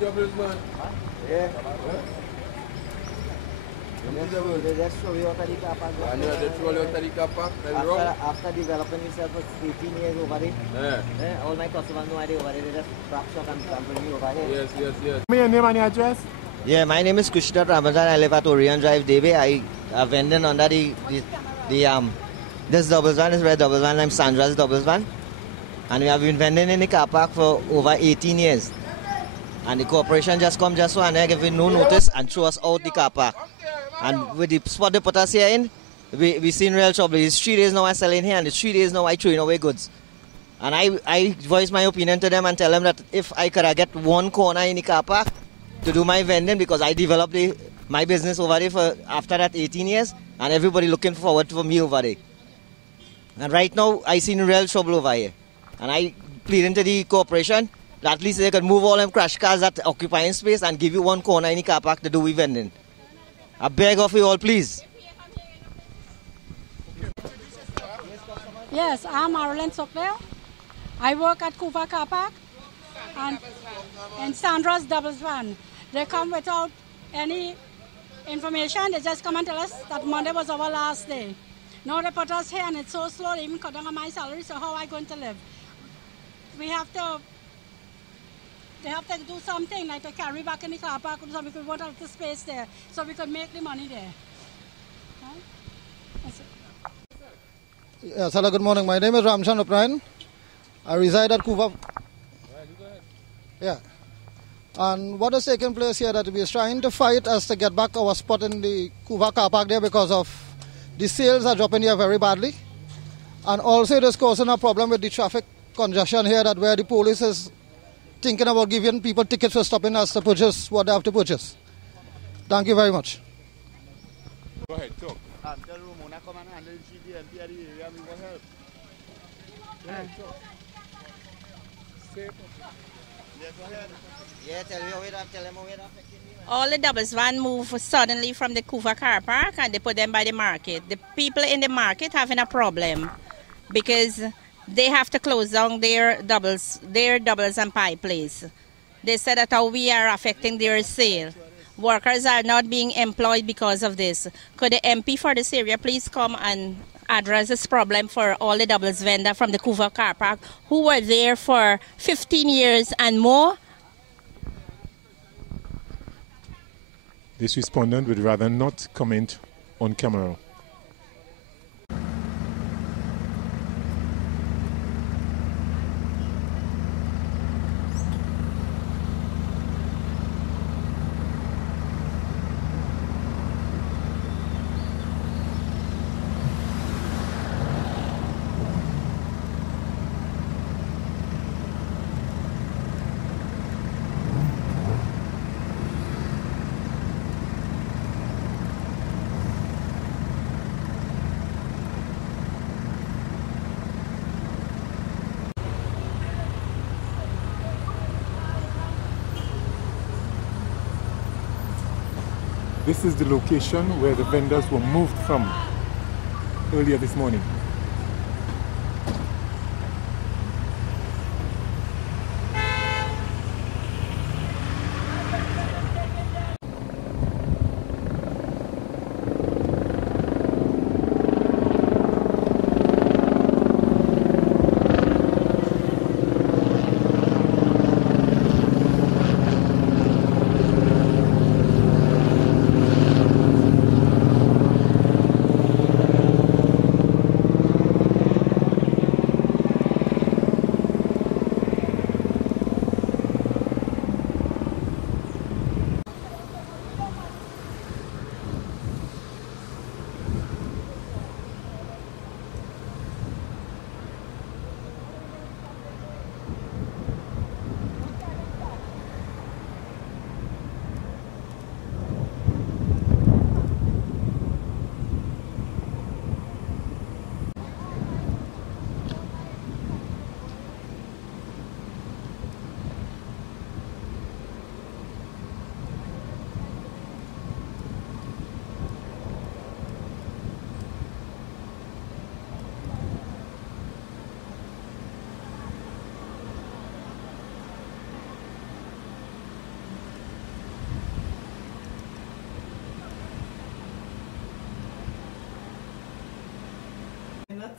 doubles, man. Yeah. They just throw you out of the car park. And you just throw you out of the car park. After developing yourself for 18 years over there. Yeah. All my customers know idea over there. They just drop shop and bring you over here. Yes, yes, yes. Your name and your address? Yeah, my name is Kushita Ramadan. I live at Orion Drive, Davey. I have vending under this doubles van is Red Doubles Van. I'm Sandra's Doubles Van. And we have been vending in the car park for over 18 years. And the corporation just come just so and they give no notice and throw us out the car park. And with the spot they put us here in, we seen real trouble. It's 3 days now I'm selling here and it's 3 days now I'm throwing away goods. And I voiced my opinion to them and tell them that if I could get one corner in the car park to do my vending, because I developed my business over there for after that 18 years and everybody looking forward to me over there. And right now I seen real trouble over here. And I pleading to the corporation that at least they could move all them crash cars that occupying space and give you one corner in the car park to do with vending. I beg of you all, please. Yes, I'm Marilyn Sokville. I work at Couva car park and Sandra's Doubles Van. They come without any information. They just come and tell us that Monday was our last day. Now they put us here and it's so slow, they even cut down on my salary, so how am I going to live? They have to do something, like to carry back in the car park so we could want out the space there, so we could make the money there. Right? That's it. Yes, hello, good morning. My name is Ramchan O'Brien. I reside at Couva. Yeah. And what is taking place here that we are trying to fight us to get back our spot in the Couva car park there because of the sales are dropping here very badly. And also it is causing a problem with the traffic congestion here that where the police is thinking about giving people tickets for stopping us to purchase what they have to purchase. Thank you very much. Go ahead, talk. Until Ramona come and handle GDMP at the area, we will help. Go ahead, talk. Yes, go ahead. Yeah, tell them how it affecting me. All the doubles van move suddenly from the Couva car park and they put them by the market. The people in the market having a problem because they have to close down their doubles and pie place. They said that how we are affecting their sale. Workers are not being employed because of this. Could the MP for this area please come and address this problem for all the doubles vendors from the Couva car park who were there for 15 years and more? This respondent would rather not comment on camera. This is the location where the vendors were moved from earlier this morning.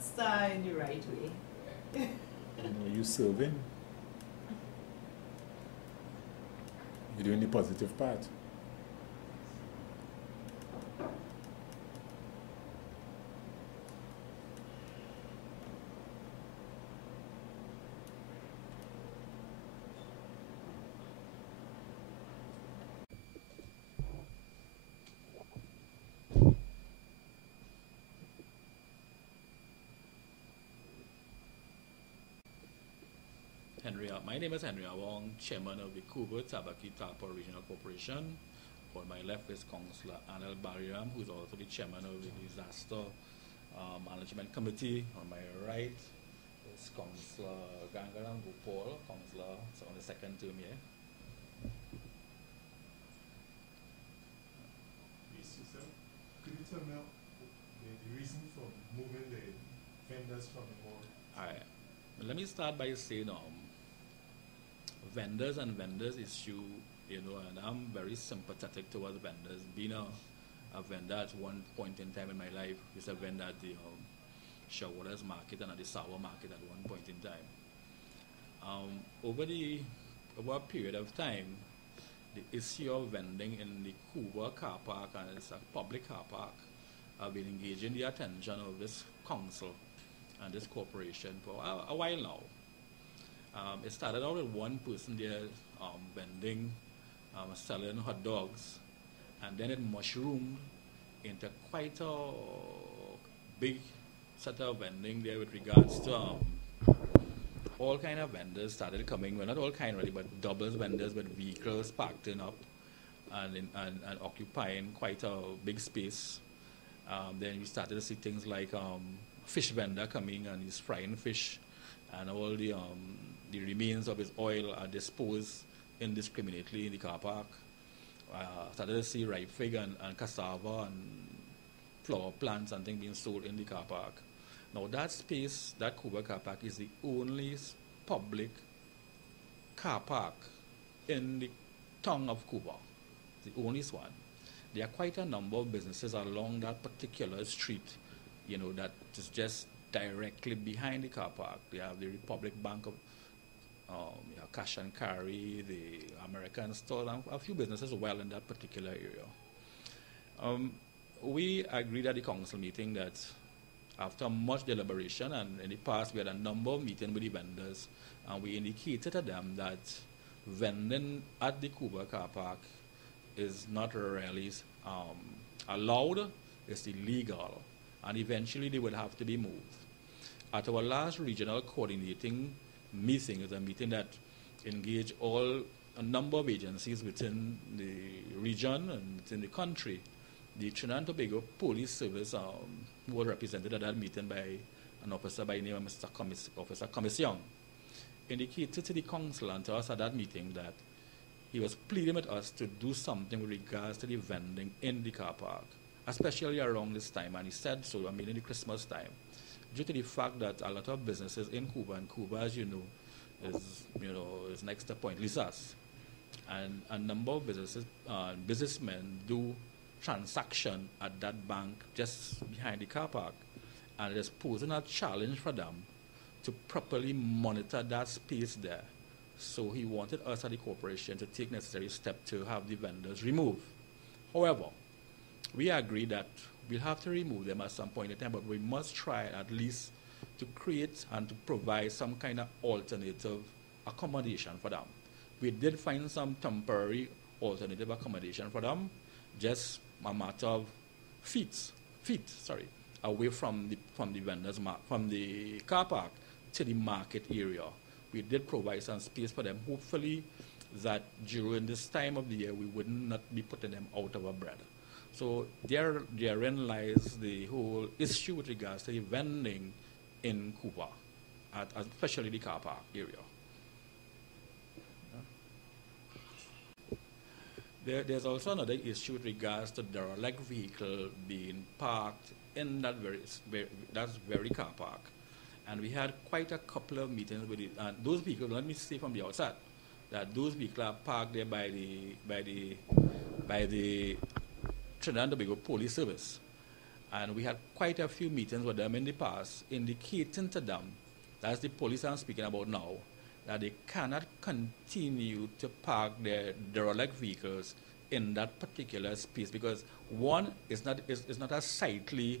in the right way. You serving. You're doing the positive part. My name is Henry Awong, Chairman of the Couva Tabaquite Regional Corporation. On my left is Councillor Anel Bariam, who is also the Chairman of the Disaster Management Committee. On my right is Councillor Gangaram Gopal, Councillor on the second term here. Could you tell me the reason for moving the vendors from the mall? All right. Let me start by saying vendors and vendors issue, and I'm very sympathetic towards vendors. Being a vendor at one point in time in my life, is a vendor at the Shawardas market and at the Sour market at one point in time. Over a period of time, the issue of vending in the Couva car park, and it's a public car park, have been engaging the attention of this council and this corporation for a while now. It started out with one person there vending, selling hot dogs, and then it mushroomed into quite a big set of vending there with regards to all kind of vendors started coming. Well, not all kind really, but doubles vendors with vehicles parked up and occupying quite a big space. Then we started to see things like fish vendor coming and he's frying fish, and all the remains of his oil are disposed indiscriminately in the car park. Started to see ripe fig and cassava and flower plants and things being sold in the car park. Now that space, that Couva car park, is the only public car park in the town of Couva. It's the only one. There are quite a number of businesses along that particular street, that is just directly behind the car park. They have the Republic Bank of Cash and Carry, the American store, and a few businesses well in that particular area. We agreed at the council meeting that after much deliberation, and in the past we had a number of meetings with the vendors, and we indicated to them that vending at the Couva car park is not really allowed, it's illegal, and eventually they would have to be moved. At our last regional coordinating meeting, is a meeting that engaged a number of agencies within the region and within the country. The Trinidad and Tobago Police Service was represented at that meeting by an officer by the name of Officer Commission, indicated to the council and to us at that meeting that he was pleading with us to do something with regards to the vending in the car park, especially around this time, and he said so, in the Christmas time, due to the fact that a lot of businesses in Couva, and Couva, as you know, is next to Point Lisas, and a number of businessmen do transaction at that bank just behind the car park, and it is posing a challenge for them to properly monitor that space there. So he wanted us at the corporation to take necessary steps to have the vendors removed. However, we agreed that we'll have to remove them at some point in time, but we must try at least to create and to provide some kind of alternative accommodation for them. We did find some temporary alternative accommodation for them, just a matter of feet, away from the vendors from the car park to the market area. We did provide some space for them. Hopefully, that during this time of the year, we would not be putting them out of a bread. So therein lies the whole issue with regards to the vending in Couva, especially the car park area. There's also another issue with regards to derelict vehicle being parked in that very car park. And we had quite a couple of meetings with it. And those vehicles, let me say from the outside, that those vehicles are parked there by the Trinidad and Tobago Police Service. And we had quite a few meetings with them in the past, indicating to them, that's the police I'm speaking about now, that they cannot continue to park their derelict vehicles in that particular space because one is not a sightly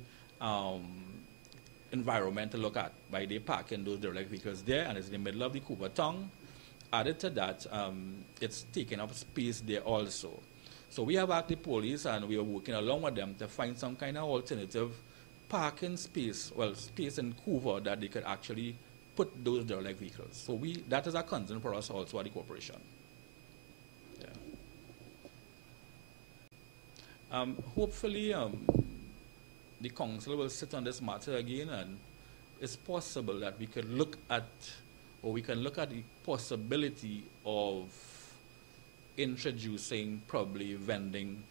environment to look at by they parking those derelict vehicles there, and it's in the middle of the Couva town. Added to that, it's taking up space there also. So we have asked the police, and we are working along with them to find some kind of alternative parking space, well, space in Couva that they could actually put those derelict vehicles. So that is a concern for us also at the corporation. Yeah. Hopefully, the council will sit on this matter again, and it's possible that we could look at, or we can look at the possibility of introducing probably vending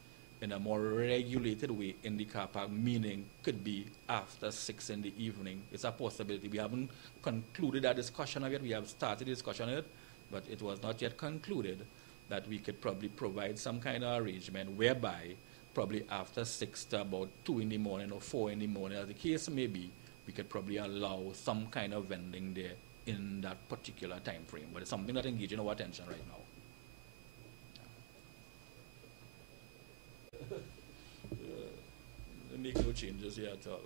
in a more regulated way in the car park, meaning could be after 6 in the evening. It's a possibility. We haven't concluded that discussion yet. We have started discussion on it, but it was not yet concluded that we could probably provide some kind of arrangement whereby probably after 6 to about 2 in the morning or 4 in the morning, as the case may be, we could probably allow some kind of vending there in that particular time frame. But it's something that engages our attention right now. Make no changes here at all.